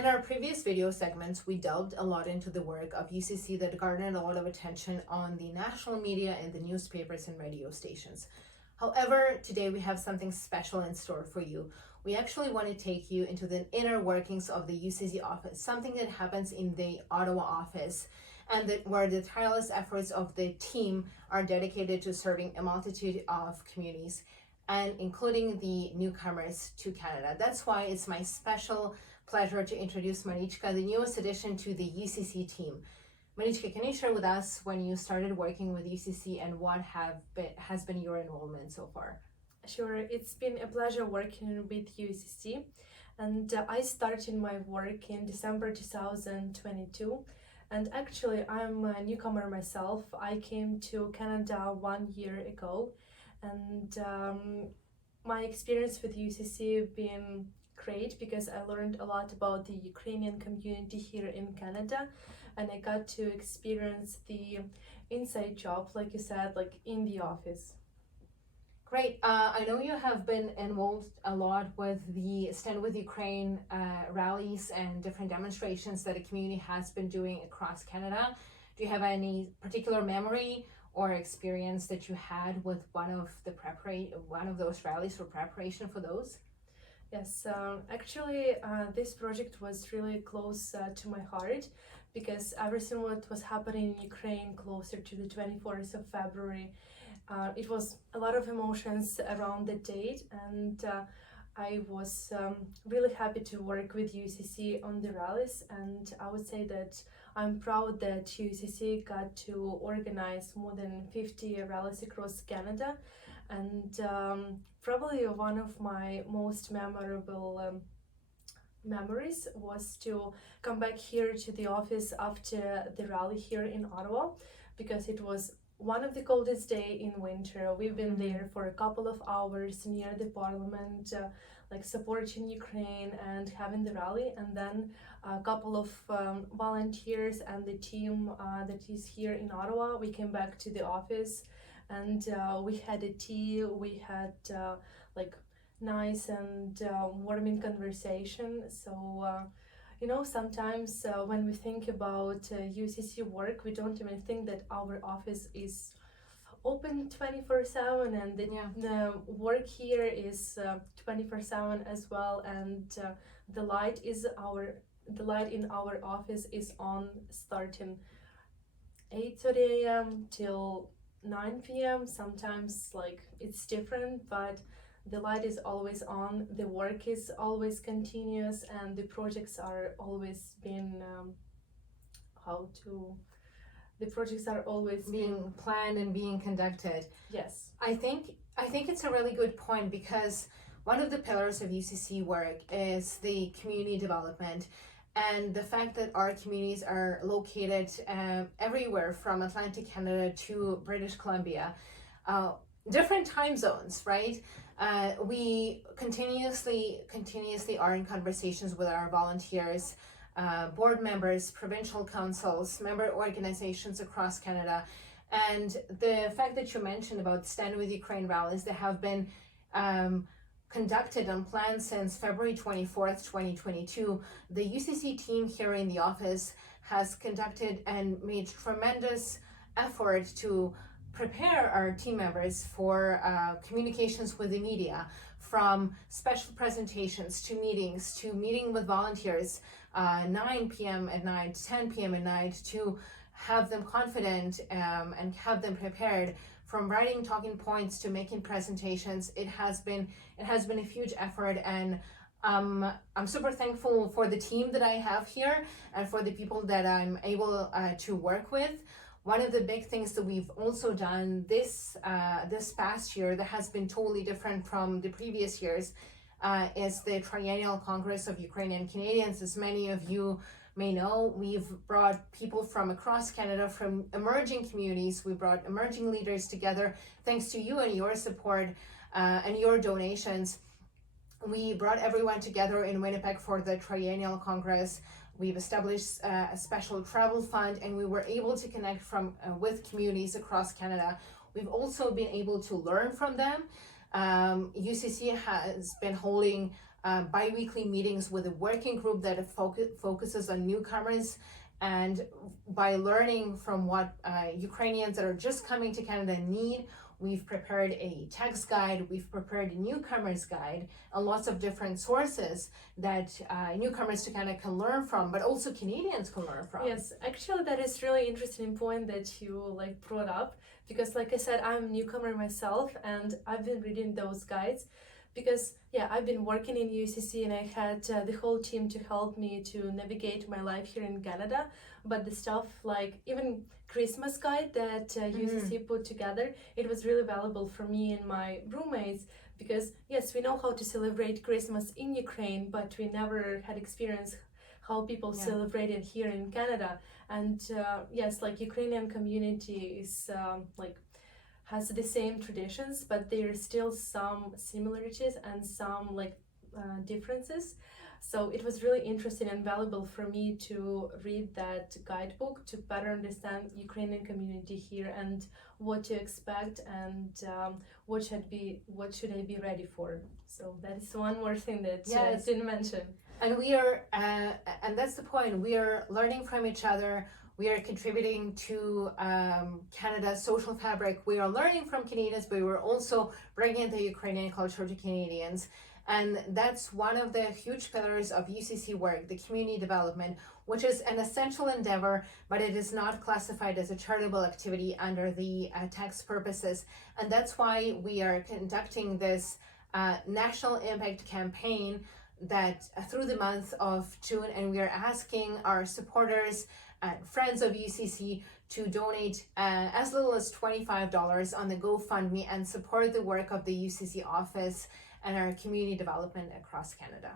In our previous video segments, we delved a lot into the work of UCC that garnered a lot of attention on the national media and the newspapers and radio stations. However, today we have something special in store for you. We actually want to take you into the inner workings of the UCC office, something that happens in the Ottawa office, and where the tireless efforts of the team are dedicated to serving a multitude of communities, and including the newcomers to Canada. That's why it's my special pleasure to introduce Marichka, the newest addition to the UCC team. Marichka, can you share with us when you started working with UCC and what has been your involvement so far? Sure, it's been a pleasure working with UCC, and I started my work in December 2022. And actually, I'm a newcomer myself. I came to Canada 1 year ago, and my experience with UCC been great because I learned a lot about the Ukrainian community here in Canada, and I got to experience the inside job, like you said, like in the office. Great. I know you have been involved a lot with the Stand With Ukraine rallies and different demonstrations that the community has been doing across Canada. Do you have any particular memory or experience that you had with one of those rallies or preparation for those? Yes, actually, this project was really close to my heart because everything what was happening in Ukraine closer to the 24th of February, it was a lot of emotions around the date, and I was really happy to work with UCC on the rallies, and I would say that I'm proud that UCC got to organize more than 50 rallies across Canada, and probably one of my most memorable memories was to come back here to the office after the rally here in Ottawa, because it was one of the coldest day in winter. We've been there for a couple of hours near the parliament, like supporting Ukraine and having the rally, and then a couple of volunteers and the team that is here in Ottawa, we came back to the office, and we had a tea, we had like nice and warming conversation. So sometimes when we think about UCC work, we don't even think that our office is open 24/7, and the work here is 24/7 as well, and the light in our office is on starting 8:30 a.m. till 9 p.m. Sometimes like it's different, but the light is always on, the work is always continuous, and the projects are always being being planned and being conducted. Yes. I think it's a really good point, because one of the pillars of UCC work is the community development, and the fact that our communities are located everywhere from Atlantic Canada to British Columbia, different time zones, right? We continuously are in conversations with our volunteers, board members, provincial councils, member organizations across Canada. And the fact that you mentioned about Stand With Ukraine rallies, they have been conducted and planned since February 24th, 2022. The UCC team here in the office has conducted and made tremendous effort to prepare our team members for communications with the media, from special presentations to meetings, to meeting with volunteers 9 p.m. at night, 10 p.m. at night, to have them confident and have them prepared. From writing talking points to making presentations, it has been a huge effort, and I'm super thankful for the team that I have here and for the people that I'm able to work with. One of the big things that we've also done this past year that has been totally different from the previous years is the Triennial Congress of Ukrainian Canadians. As many of you may know, we've brought people from across Canada, from emerging communities. We brought emerging leaders together. Thanks to you and your support and your donations, we brought everyone together in Winnipeg for the Triennial Congress. We've established a special travel fund, and we were able to connect with communities across Canada. We've also been able to learn from them. UCC has been holding bi-weekly meetings with a working group that focuses on newcomers. And by learning from what Ukrainians that are just coming to Canada need, we've prepared a text guide, we've prepared a newcomers guide, and lots of different sources that newcomers to Canada can learn from, but also Canadians can learn from. Yes, actually, that is really interesting point that you brought up, because like I said, I'm a newcomer myself, and I've been reading those guides because I've been working in UCC and I had the whole team to help me to navigate my life here in Canada. But the stuff like even Christmas guide that UCC put together, it was really valuable for me and my roommates, because yes, we know how to celebrate Christmas in Ukraine, but we never had experience how people celebrate it here in Canada. And yes, Ukrainian community is has the same traditions, but there are still some similarities and some differences. So it was really interesting and valuable for me to read that guidebook to better understand Ukrainian community here and what to expect, and what should I be ready for. So that is one more thing that I didn't mention. And we are, and that's the point. We are learning from each other. We are contributing to Canada's social fabric. We are learning from Canadians, but we're also bringing the Ukrainian culture to Canadians. And that's one of the huge pillars of UCC work, the community development, which is an essential endeavor, but it is not classified as a charitable activity under the tax purposes. And that's why we are conducting this national impact campaign that through the month of June, and we are asking our supporters and friends of UCC to donate as little as $25 on the GoFundMe and support the work of the UCC office and our community development across Canada.